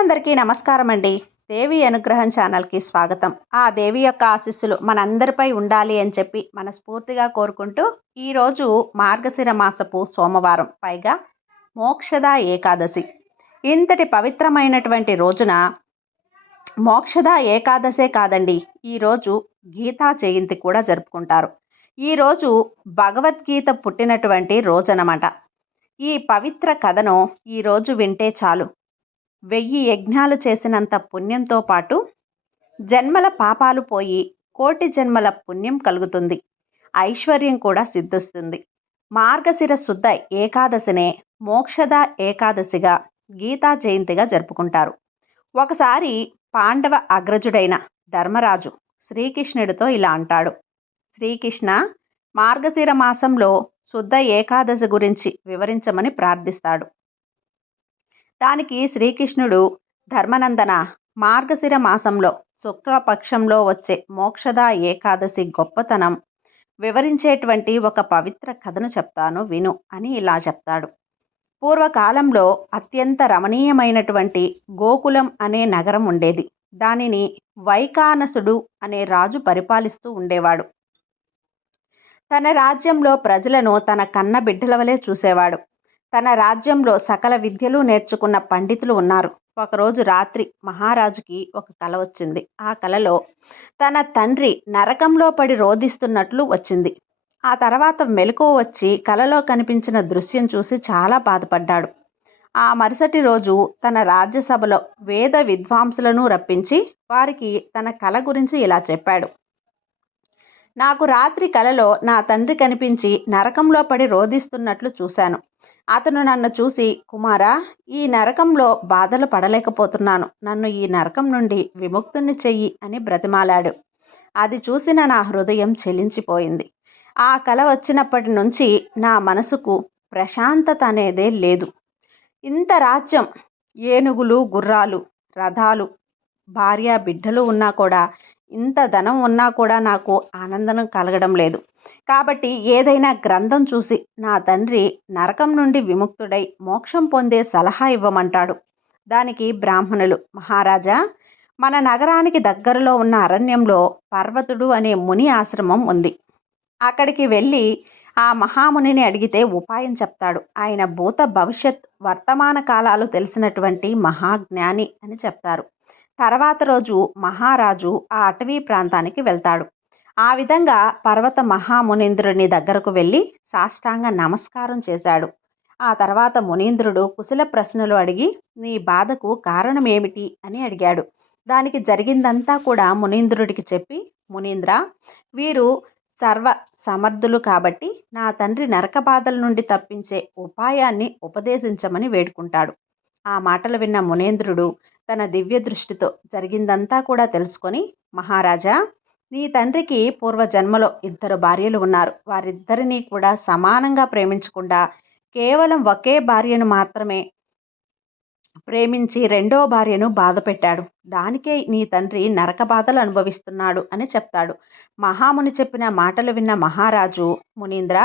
భక్తులందరికీ నమస్కారం అండి. దేవి అనుగ్రహం ఛానల్కి స్వాగతం. ఆ దేవి యొక్క ఆశీస్సులు మనందరిపై ఉండాలి అని చెప్పి మనస్ఫూర్తిగా కోరుకుంటూ, ఈరోజు మార్గశిర మాసపు సోమవారం, పైగా మోక్షద ఏకాదశి. ఇంతటి పవిత్రమైనటువంటి రోజున మోక్షద ఏకాదశే కాదండి, ఈరోజు గీతా జయంతి కూడా జరుపుకుంటారు. ఈరోజు భగవద్గీత పుట్టినటువంటి రోజనమాట. ఈ పవిత్ర కథను ఈరోజు వింటే చాలు, 1000 యజ్ఞాలు చేసినంత పుణ్యంతో పాటు జన్మల పాపాలు పోయి కోటి జన్మల పుణ్యం కలుగుతుంది, ఐశ్వర్యం కూడా సిద్ధిస్తుంది. మార్గశిర శుద్ధ ఏకాదశినే మోక్షద ఏకాదశిగా, గీతా జయంతిగా జరుపుకుంటారు. ఒకసారి పాండవ అగ్రజుడైన ధర్మరాజు శ్రీకృష్ణుడితో ఇలా అంటాడు: శ్రీకృష్ణ, మార్గశిర మాసంలో శుద్ధ ఏకాదశి గురించి వివరించమని ప్రార్థిస్తాడు. దానికి శ్రీకృష్ణుడు, ధర్మనందన, మార్గశిర మాసంలో శుక్లపక్షంలో వచ్చే మోక్షద ఏకాదశి గొప్పతనం వివరించేటువంటి ఒక పవిత్ర కథను చెప్తాను విను అని ఇలా చెప్తాడు. పూర్వకాలంలో అత్యంత రమణీయమైనటువంటి గోకులం అనే నగరం ఉండేది. దానిని వైకానసుడు అనే రాజు పరిపాలిస్తూ ఉండేవాడు. తన రాజ్యంలో ప్రజలను తన కన్న బిడ్డల వలె చూసేవాడు. తన రాజ్యంలో సకల విద్యలు నేర్చుకున్న పండితులు ఉన్నారు. ఒకరోజు రాత్రి మహారాజుకి ఒక కల వచ్చింది. ఆ కలలో తన తండ్రి నరకంలో పడి రోధిస్తున్నట్లు వచ్చింది. ఆ తర్వాత మెలకువ వచ్చి కలలో కనిపించిన దృశ్యం చూసి చాలా బాధపడ్డాడు. ఆ మరుసటి రోజు తన రాజ్యసభలో వేద విద్వాంసులను రప్పించి వారికి తన కల గురించి ఇలా చెప్పాడు: నాకు రాత్రి కలలో నా తండ్రి కనిపించి నరకంలో పడి రోధిస్తున్నట్లు చూశాను. అతను నన్ను చూసి, కుమారా, ఈ నరకంలో బాధలు పడలేకపోతున్నాను, నన్ను ఈ నరకం నుండి విముక్తుని చెయ్యి అని బ్రతిమాలాడు. అది చూసిన నా హృదయం చెలించిపోయింది. ఆ కల వచ్చినప్పటి నుంచి నా మనసుకు ప్రశాంతత అనేదే లేదు. ఇంత రాజ్యం, ఏనుగులు, గుర్రాలు, రథాలు, భార్య, బిడ్డలు ఉన్నా కూడా, ఇంత ధనం ఉన్నా కూడా నాకు ఆనందం కలగడం లేదు. కాబట్టి ఏదైనా గ్రంథం చూసి నా తండ్రి నరకం నుండి విముక్తుడై మోక్షం పొందే సలహా ఇవ్వమంటాడు. దానికి బ్రాహ్మణులు, మహారాజా, మన నగరానికి దగ్గరలో ఉన్న అరణ్యంలో పర్వతుడు అనే ముని ఆశ్రమం ఉంది. అక్కడికి వెళ్ళి ఆ మహామునిని అడిగితే ఉపాయం చెప్తాడు. ఆయన భూత భవిష్యత్ వర్తమాన కాలాలు తెలిసినటువంటి మహాజ్ఞాని అని చెప్తారు. తర్వాత రోజు మహారాజు ఆ అటవీ ప్రాంతానికి వెళ్తాడు. ఆ విధంగా పర్వత మహామునీంద్రుని దగ్గరకు వెళ్ళి సాష్టాంగ నమస్కారం చేశాడు. ఆ తర్వాత మునీంద్రుడు కుశల ప్రశ్నలు అడిగి, నీ బాధకు కారణం ఏమిటి అని అడిగాడు. దానికి జరిగిందంతా కూడా మునీంద్రుడికి చెప్పి, మునీంద్ర, వీరు సర్వ సమర్థులు కాబట్టి నా తండ్రి నరక బాధల నుండి తప్పించే ఉపాయాన్ని ఉపదేశించమని వేడుకుంటాడు. ఆ మాటలు విన్న మునేంద్రుడు తన దివ్య దృష్టితో జరిగిందంతా కూడా తెలుసుకొని, మహారాజా, నీ తండ్రికి పూర్వజన్మలో 2 భార్యలు ఉన్నారు. వారిద్దరినీ కూడా సమానంగా ప్రేమించకుండా కేవలం ఒకే భార్యను మాత్రమే ప్రేమించి రెండో భార్యను బాధ పెట్టాడు. దానికే నీ తండ్రి నరక బాధలు అనుభవిస్తున్నాడు అని చెప్తాడు. మహాముని చెప్పిన మాటలు విన్న మహారాజు, మునీంద్ర,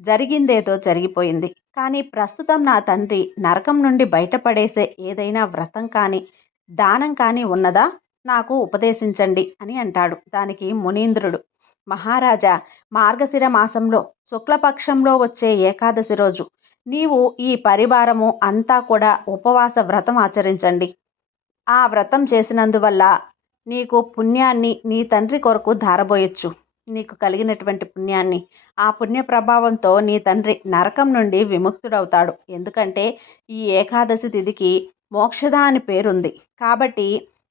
జరిగిందేదో జరిగిపోయింది. కానీ ప్రస్తుతం నా తండ్రి నరకం నుండి బయటపడేసే ఏదైనా వ్రతం కానీ దానం కానీ ఉన్నదా, నాకు ఉపదేశించండి అని అంటాడు. దానికి మునీంద్రుడు, మహారాజా, మార్గశిర మాసంలో శుక్లపక్షంలో వచ్చే ఏకాదశి రోజు నీవు ఈ పరివారము అంతా కూడా ఉపవాస వ్రతం ఆచరించండి. ఆ వ్రతం చేసినందువల్ల నీకు పుణ్యాన్ని నీ తండ్రి కొరకు ధారబోయొచ్చు. నీకు కలిగినటువంటి పుణ్యాన్ని, ఆ పుణ్య ప్రభావంతో నీ తండ్రి నరకం నుండి విముక్తుడవుతాడు. ఎందుకంటే ఈ ఏకాదశి తిథికి మోక్షద అని పేరుంది. కాబట్టి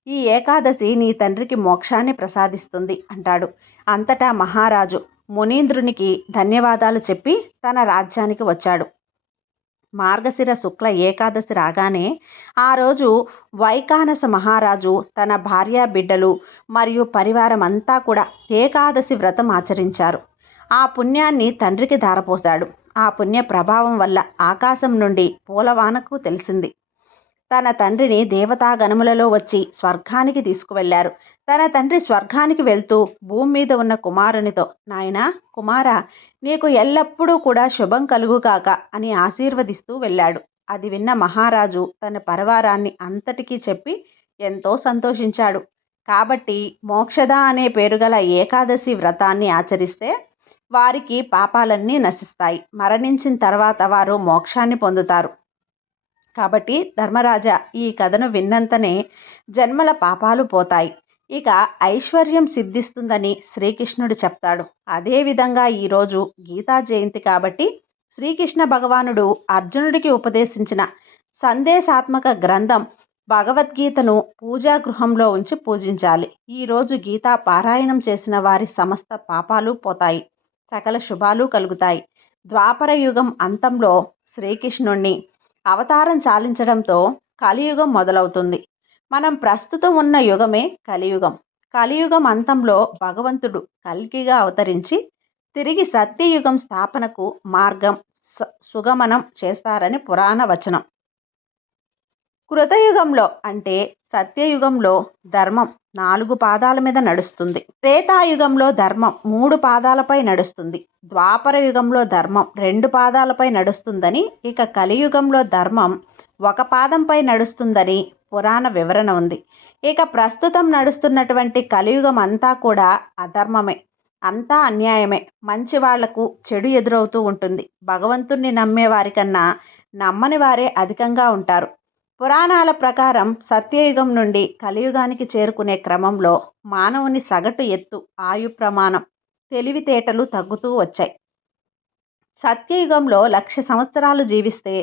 ఈ ఏకాదశి నీ తండ్రికి మోక్షాన్ని ప్రసాదిస్తుంది అంటాడు. అంతటా మహారాజు మునీంద్రునికి ధన్యవాదాలు చెప్పి తన రాజ్యానికి వచ్చాడు. మార్గశిర శుక్ల ఏకాదశి రాగానే ఆ రోజు వైకానస మహారాజు తన భార్య, బిడ్డలు మరియు పరివారం అంతా కూడా ఏకాదశి వ్రతం ఆచరించారు. ఆ పుణ్యాన్ని తండ్రికి ధారపోశాడు. ఆ పుణ్య ప్రభావం వల్ల ఆకాశం నుండి పూలవానకు తెలిసింది. తన తండ్రిని దేవతాగణములలో వచ్చి స్వర్గానికి తీసుకువెళ్లారు. తన తండ్రి స్వర్గానికి వెళ్తూ భూమి మీద ఉన్న కుమారునితో, నాయనా, కుమారా, నీకు ఎల్లప్పుడూ కూడా శుభం కలుగుగాక అని ఆశీర్వదిస్తూ వెళ్ళాడు. అది విన్న మహారాజు తన పరివారాన్ని అంతటికీ చెప్పి ఎంతో సంతోషించాడు. కాబట్టి మోక్షద అనే పేరు గల ఏకాదశి వ్రతాన్ని ఆచరిస్తే వారికి పాపాలన్నీ నశిస్తాయి. మరణించిన తర్వాత వారు మోక్షాన్ని పొందుతారు. కాబట్టి ధర్మరాజా, ఈ కథను విన్నంతనే జన్మల పాపాలు పోతాయి, ఇక ఐశ్వర్యం సిద్ధిస్తుందని శ్రీకృష్ణుడు చెప్తాడు. అదేవిధంగా ఈరోజు గీతా జయంతి కాబట్టి శ్రీకృష్ణ భగవానుడు అర్జునుడికి ఉపదేశించిన సందేశాత్మక గ్రంథం భగవద్గీతను పూజా గృహంలో ఉంచి పూజించాలి. ఈరోజు గీతా పారాయణం చేసిన వారి సమస్త పాపాలు పోతాయి, సకల శుభాలు కలుగుతాయి. ద్వాపర యుగం అంతంలో శ్రీకృష్ణుణ్ణి అవతారం చాలించడంతో కలియుగం మొదలవుతుంది. మనం ప్రస్తుతం ఉన్న యుగమే కలియుగం. కలియుగం అంతంలో భగవంతుడు కల్కిగా అవతరించి తిరిగి సత్యయుగం స్థాపనకు మార్గం సుగమనం చేస్తారని పురాణ వచనం. కృతయుగంలో అంటే సత్యయుగంలో ధర్మం 4 పాదాల మీద నడుస్తుంది. త్రేతాయుగంలో ధర్మం 3 పాదాలపై నడుస్తుంది. ద్వాపర యుగంలో ధర్మం 2 పాదాలపై నడుస్తుందని, ఇక కలియుగంలో ధర్మం 1 పాదంపై నడుస్తుందని పురాణ వివరణ ఉంది. ఇక ప్రస్తుతం నడుస్తున్నటువంటి కలియుగం అంతా కూడా అధర్మమే, అంతా అన్యాయమే. మంచి వాళ్లకు చెడు ఎదురవుతూ ఉంటుంది. భగవంతుణ్ణి నమ్మే వారికన్నా నమ్మని వారే అధికంగా ఉంటారు. పురాణాల ప్రకారం సత్యయుగం నుండి కలియుగానికి చేరుకునే క్రమంలో మానవుని సగటు ఎత్తు, ఆయు ప్రమాణం, తెలివితేటలు తగ్గుతూ వచ్చాయి. సత్యయుగంలో 1,00,000 సంవత్సరాలు జీవిస్తే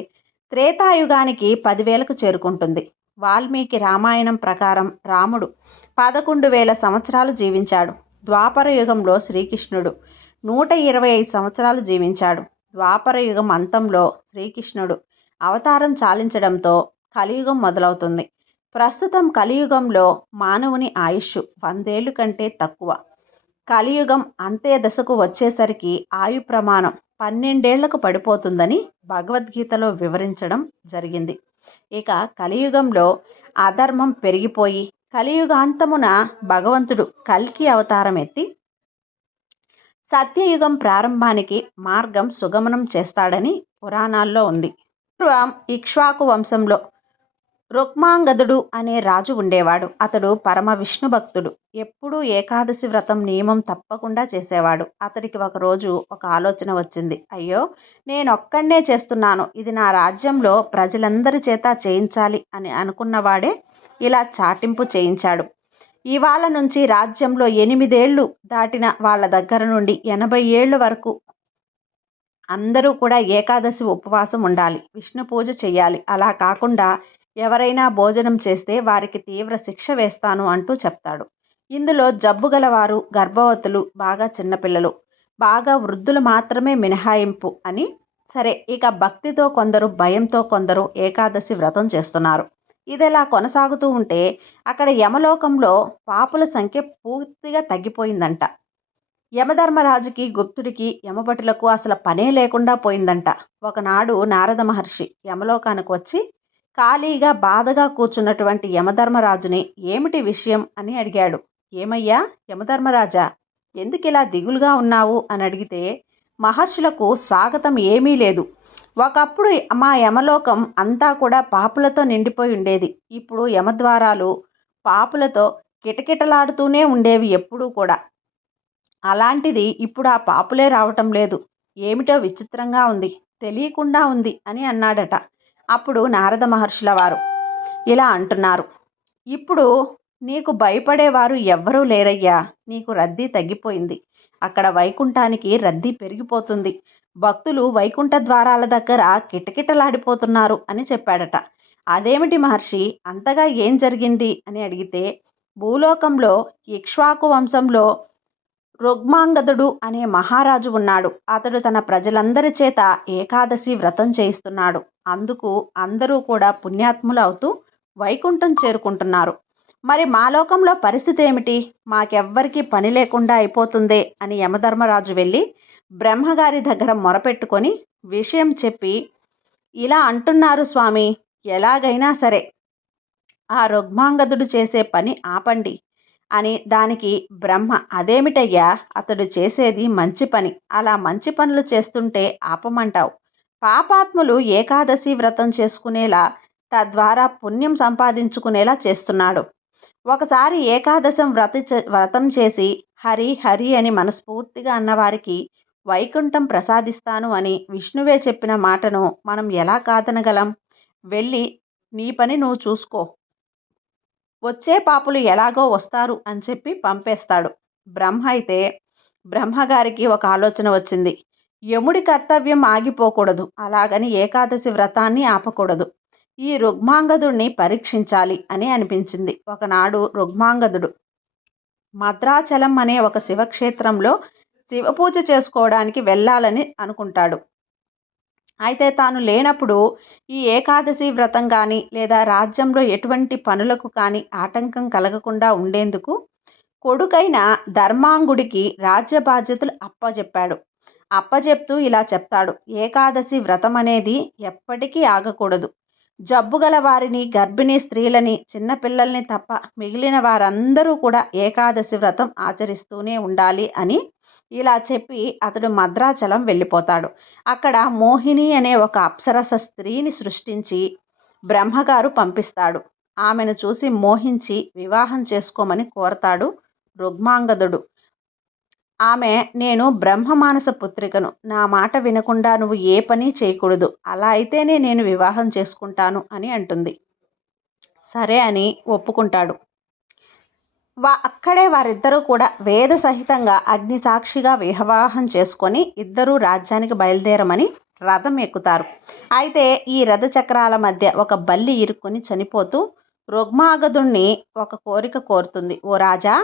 త్రేతాయుగానికి 10,000కు చేరుకుంటుంది. వాల్మీకి రామాయణం ప్రకారం రాముడు 11,000 సంవత్సరాలు జీవించాడు. ద్వాపర యుగంలో శ్రీకృష్ణుడు 125 సంవత్సరాలు జీవించాడు. ద్వాపర యుగం అంతంలో శ్రీకృష్ణుడు అవతారం చాలించడంతో కలియుగం మొదలవుతుంది. ప్రస్తుతం కలియుగంలో మానవుని ఆయుష్ 100 ఏళ్ళు కంటే తక్కువ. కలియుగం అంతే దశకు వచ్చేసరికి ఆయు ప్రమాణం 12 ఏళ్లకు పడిపోతుందని భగవద్గీతలో వివరించడం జరిగింది. ఇక కలియుగంలో అధర్మం పెరిగిపోయి కలియుగాంతమున భగవంతుడు కల్కి అవతారం ఎత్తి సత్యయుగం ప్రారంభానికి మార్గం సుగమనం చేస్తాడని పురాణాల్లో ఉంది. పూర్వం ఇక్ష్వాకు వంశంలో రుక్మాంగదుడు అనే రాజు ఉండేవాడు. అతడు పరమ విష్ణు భక్తుడు. ఎప్పుడూ ఏకాదశి వ్రతం నియమం తప్పకుండా చేసేవాడు. అతడికి ఒకరోజు ఒక ఆలోచన వచ్చింది. అయ్యో, నేనొక్కడే చేస్తున్నాను, ఇది నా రాజ్యంలో ప్రజలందరి చేత చేయించాలి అని అనుకున్నవాడే ఇలా చాటింపు చేయించాడు. ఇవాళ నుంచి రాజ్యంలో 8 ఏళ్ళు దాటిన వాళ్ళ దగ్గర నుండి 80 ఏళ్ళ వరకు అందరూ కూడా ఏకాదశి ఉపవాసం ఉండాలి, విష్ణు పూజ చేయాలి. అలా కాకుండా ఎవరైనా భోజనం చేస్తే వారికి తీవ్ర శిక్ష వేస్తాను అంటూ చెప్తాడు. ఇందులో జబ్బు గలవారు, గర్భవతులు, బాగా చిన్నపిల్లలు, బాగా వృద్ధులు మాత్రమే మినహాయింపు అని. సరే, ఇక భక్తితో కొందరు, భయంతో కొందరు ఏకాదశి వ్రతం చేస్తున్నారు. ఇదిలా కొనసాగుతూ ఉంటే అక్కడ యమలోకంలో పాపుల సంఖ్య పూర్తిగా తగ్గిపోయిందంట. యమధర్మరాజుకి, గుప్తుడికి, యమభటులకు అసలు పనే లేకుండా పోయిందంట. ఒకనాడు నారద మహర్షి యమలోకానికి వచ్చి ఖాళీగా బాధగా కూర్చున్నటువంటి యమధర్మరాజుని ఏమిటి విషయం అని అడిగాడు. ఏమయ్యా యమధర్మరాజా, ఎందుకిలా దిగులుగా ఉన్నావు అని అడిగితే, మహర్షులకు స్వాగతం ఏమీ లేదు. ఒకప్పుడు మా యమలోకం అంతా కూడా పాపులతో నిండిపోయి ఉండేది. ఇప్పుడు యమద్వారాలు పాపులతో కిటకిటలాడుతూనే ఉండేవి ఎప్పుడూ కూడా. అలాంటిది ఇప్పుడు ఆ పాపులే రావటం లేదు. ఏమిటో విచిత్రంగా ఉంది, తెలియకుండా ఉంది అని అన్నాడట. అప్పుడు నారద మహర్షుల వారు ఇలా అంటున్నారు. ఇప్పుడు నీకు భయపడేవారు ఎవ్వరూ లేరయ్యా. నీకు రద్దీ తగ్గిపోయింది. అక్కడ వైకుంఠానికి రద్దీ పెరిగిపోతుంది. భక్తులు వైకుంఠ ద్వారాల దగ్గర కిటకిటలాడిపోతున్నారు అని చెప్పాడట. అదేమిటి మహర్షి, అంతగా ఏం జరిగింది అని అడిగితే, భూలోకంలో ఇక్ష్వాకు వంశంలో రుగ్మాంగదుడు అనే మహారాజు ఉన్నాడు. అతడు తన ప్రజలందరి చేత ఏకాదశి వ్రతం చేయిస్తున్నాడు. అందుకు అందరూ కూడా పుణ్యాత్ములు అవుతూ వైకుంఠం చేరుకుంటున్నారు. మరి మా లోకంలో పరిస్థితి ఏమిటి? మాకెవ్వరికీ పని లేకుండా అయిపోతుందే అని యమధర్మరాజు వెళ్ళి బ్రహ్మగారి దగ్గర మొరపెట్టుకొని విషయం చెప్పి, ఇలా అంటున్నారు స్వామి, ఎలాగైనా సరే ఆ రుగ్మాంగదుడు చేసే పని ఆపండి అని. దానికి బ్రహ్మ, అదేమిటయ్యా, అతడు చేసేది మంచి పని, అలా మంచి పనులు చేస్తుంటే ఆపమంటావు? పాపాత్ములు ఏకాదశి వ్రతం చేసుకునేలా, తద్వారా పుణ్యం సంపాదించుకునేలా చేస్తున్నాడు. ఒకసారి ఏకాదశం వ్రతం చేసి హరి హరి అని మనస్ఫూర్తిగా అన్నవారికి వైకుంఠం ప్రసాదిస్తాను అని విష్ణువే చెప్పిన మాటను మనం ఎలా కాదనగలం? వెళ్ళి నీ పని నువ్వు చూసుకో, వచ్చే పాపులు ఎలాగో వస్తారు అని చెప్పి పంపేస్తాడు. బ్రహ్మగారికి ఒక ఆలోచన వచ్చింది. యముడి కర్తవ్యం ఆగిపోకూడదు, అలాగని ఏకాదశి వ్రతాన్ని ఆపకూడదు. ఈ రుగ్మాంగదుడిని పరీక్షించాలి అని అనిపించింది. ఒకనాడు రుగ్మాంగదుడు మద్రాచలం అనే ఒక శివక్షేత్రంలో శివపూజ చేసుకోవడానికి వెళ్ళాలని అనుకుంటాడు. అయితే తాను లేనప్పుడు ఈ ఏకాదశి వ్రతం కానీ లేదా రాజ్యంలో ఎటువంటి పనులకు కానీ ఆటంకం కలగకుండా ఉండేందుకు కొడుకైన ధర్మాంగుడికి రాజ్య బాధ్యతలు అప్పజెప్తూ ఇలా చెప్తాడు. ఏకాదశి వ్రతం అనేది ఎప్పటికీ ఆగకూడదు. జబ్బుగల వారిని, గర్భిణీ స్త్రీలని, చిన్నపిల్లల్ని తప్ప మిగిలిన వారందరూ కూడా ఏకాదశి వ్రతం ఆచరిస్తూనే ఉండాలి అని ఇలా చెప్పి అతడు మద్రాచలం వెళ్ళిపోతాడు. అక్కడ మోహిని అనే ఒక అప్సరస స్త్రీని సృష్టించి బ్రహ్మగారు పంపిస్తాడు. ఆమెను చూసి మోహించి వివాహం చేసుకోమని కోరతాడు రుగ్మాంగదుడు. ఆమె, నేను బ్రహ్మమానస పుత్రికను, నా మాట వినకుండా నువ్వు ఏ పని చేయకూడదు, అలా అయితేనే నేను వివాహం చేసుకుంటాను అని అంటుంది. సరే అని ఒప్పుకుంటాడు. అక్కడే వారిద్దరూ కూడా వేద సహితంగా అగ్ని సాక్షిగా వివాహం చేసుకొని ఇద్దరూ రాజ్యానికి బయలుదేరమని రథం ఎక్కుతారు. అయితే ఈ రథ చక్రాల మధ్య ఒక బల్లి ఇరుక్కుని చనిపోతూ రుగ్మాంగదుణ్ణి ఒక కోరిక కోరుతుంది. ఓ రాజా,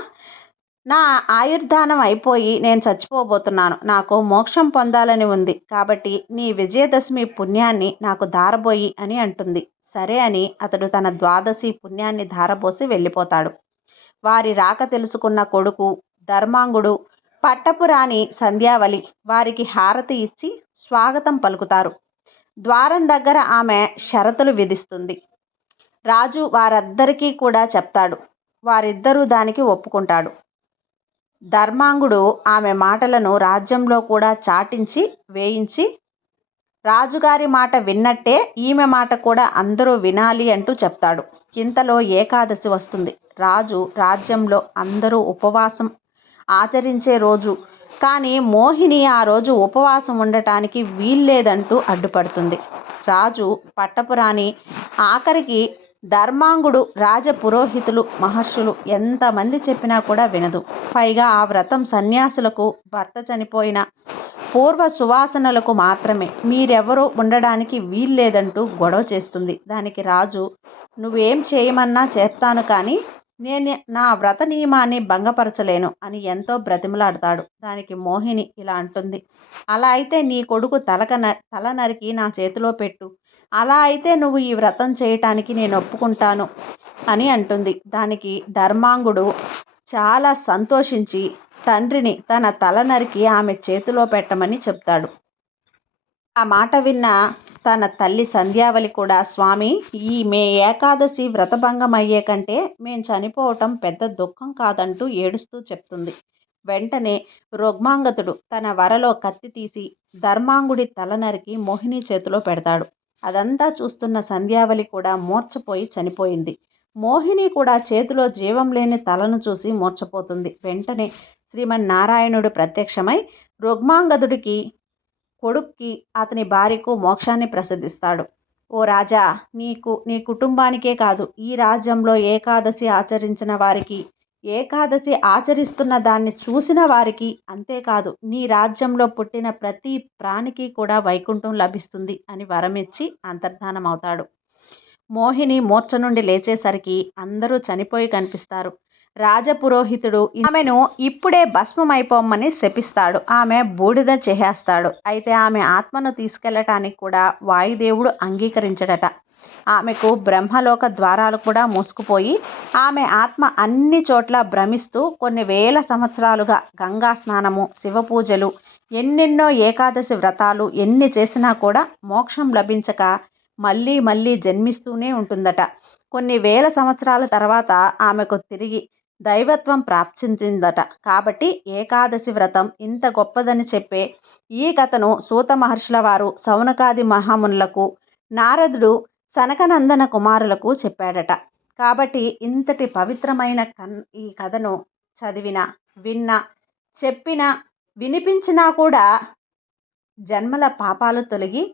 నా ఆయుర్దానం అయిపోయి నేను చచ్చిపోబోతున్నాను. నాకు మోక్షం పొందాలని ఉంది. కాబట్టి నీ విజయదశమి పుణ్యాన్ని నాకు ధారబోయి అని అంటుంది. సరే అని అతడు తన ద్వాదశి పుణ్యాన్ని ధారబోసి వెళ్ళిపోతాడు. వారి రాక తెలుసుకున్న కొడుకు ధర్మాంగుడు, పట్టపురాణి సంధ్యావళి వారికి హారతి ఇచ్చి స్వాగతం పలుకుతారు. ద్వారం దగ్గర ఆమె షరతులు విధిస్తుంది. రాజు వారందరికీ కూడా చెప్తాడు. వారిద్దరూ దానికి ఒప్పుకుంటాడు. ధర్మాంగుడు ఆమె మాటలను రాజ్యంలో కూడా చాటించి వేయించి, రాజుగారి మాట విన్నట్టే ఈమె మాట కూడా అందరూ వినాలి అంటూ చెప్తాడు. ఇంతలో ఏకాదశి వస్తుంది. రాజు రాజ్యంలో అందరూ ఉపవాసం ఆచరించే రోజు. కానీ మోహిని ఆ రోజు ఉపవాసం ఉండటానికి వీల్లేదంటూ అడ్డుపడుతుంది. రాజు, పట్టపురాణి, ఆఖరికి ధర్మాంగుడు, రాజపురోహితులు, మహర్షులు ఎంతమంది చెప్పినా కూడా వినదు. పైగా ఆ వ్రతం సన్యాసులకు, భర్త చనిపోయిన పూర్వ సువాసనలకు మాత్రమే, మీరెవరూ ఉండడానికి వీల్లేదంటూ గొడవ చేస్తుంది. దానికి రాజు, నువ్వేం చేయమన్నా చేస్తాను, కానీ నేను నా వ్రత నియమాన్ని భంగపరచలేను అని ఎంతో బ్రతిమలాడతాడు. దానికి మోహిని ఇలా అంటుంది. అలా అయితే నీ కొడుకు తల నరికి నా చేతిలో పెట్టు, అలా అయితే నువ్వు ఈ వ్రతం చేయటానికి నేను ఒప్పుకుంటాను అని అంటుంది. దానికి ధర్మాంగుడు చాలా సంతోషించి తండ్రిని తన తల నరికి ఆమె చేతిలో పెట్టమని చెప్తాడు. ఆ మాట విన్న తన తల్లి సంధ్యావళి కూడా, స్వామి, ఈ మే ఏకాదశి వ్రతభంగం అయ్యే కంటే మేం చనిపోవటం పెద్ద దుఃఖం కాదంటూ ఏడుస్తూ చెప్తుంది. వెంటనే రుగ్మాంగదుడు తన వరలో కత్తి తీసి ధర్మాంగుడి తల నరికి మోహిని చేతిలో పెడతాడు. అదంతా చూస్తున్న సంధ్యావళి కూడా మూర్ఛపోయి చనిపోయింది. మోహిని కూడా చేతిలో జీవం లేని తలను చూసి మూర్ఛపోతుంది. వెంటనే శ్రీమన్నారాయణుడు ప్రత్యక్షమై రుగ్మాంగదుడికి, కొడుక్కి, అతని భార్యకు మోక్షాన్ని ప్రసాదిస్తాడు. ఓ రాజా, నీ కుటుంబానికే కాదు, ఈ రాజ్యంలో ఏకాదశి ఆచరించిన వారికి, ఏకాదశి ఆచరిస్తున్న దాన్ని చూసిన వారికి, అంతేకాదు నీ రాజ్యంలో పుట్టిన ప్రతి ప్రాణికి కూడా వైకుంఠం లభిస్తుంది అని వరమిచ్చి అంతర్ధానమవుతాడు. మోహిని మూర్ఛ నుండి లేచేసరికి అందరూ చనిపోయి కనిపిస్తారు. రాజపురోహితుడు ఆమెను ఇప్పుడే భస్మమైపోమ్మని శపిస్తాడు. ఆమె బూడిద చేసేస్తాడు. అయితే ఆమె ఆత్మను తీసుకెళ్లటానికి కూడా వాయుదేవుడు అంగీకరించడట. ఆమెకు బ్రహ్మలోక ద్వారాలు కూడా మూసుకుపోయి ఆమె ఆత్మ అన్ని చోట్ల భ్రమిస్తూ కొన్ని వేల సంవత్సరాలుగా గంగా స్నానము, శివపూజలు, ఎన్నెన్నో ఏకాదశి వ్రతాలు ఎన్ని చేసినా కూడా మోక్షం లభించక మళ్ళీ మళ్ళీ జన్మిస్తూనే ఉంటుందట. కొన్ని వేల సంవత్సరాల తర్వాత ఆమెకు తిరిగి దైవత్వం ప్రాప్తించిందట. కాబట్టి ఏకాదశి వ్రతం ఇంత గొప్పదని చెప్పే ఈ కథను సూత మహర్షుల వారు సౌనకాది మహామునులకు, నారదుడు సనకనందన కుమారులకు చెప్పాడట. కాబట్టి ఇంతటి పవిత్రమైన ఈ కథను చదివిన, విన్నా, చెప్పినా, వినిపించినా కూడా జన్మల పాపాలు తొలగి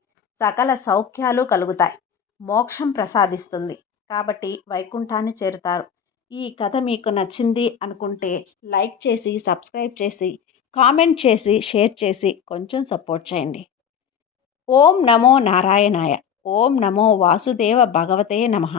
సకల సౌఖ్యాలు కలుగుతాయి, మోక్షం ప్రసాదిస్తుంది. కాబట్టి వైకుంఠాన్ని చేరుతారు. ఈ కథ మీకు నచ్చింది అనుకుంటే లైక్ చేసి, సబ్స్క్రైబ్ చేసి, కామెంట్ చేసి, షేర్ చేసి కొంచెం సపోర్ట్ చేయండి. ఓం నమో నారాయణాయ. ఓం నమో వాసుదేవ భగవతే నమః.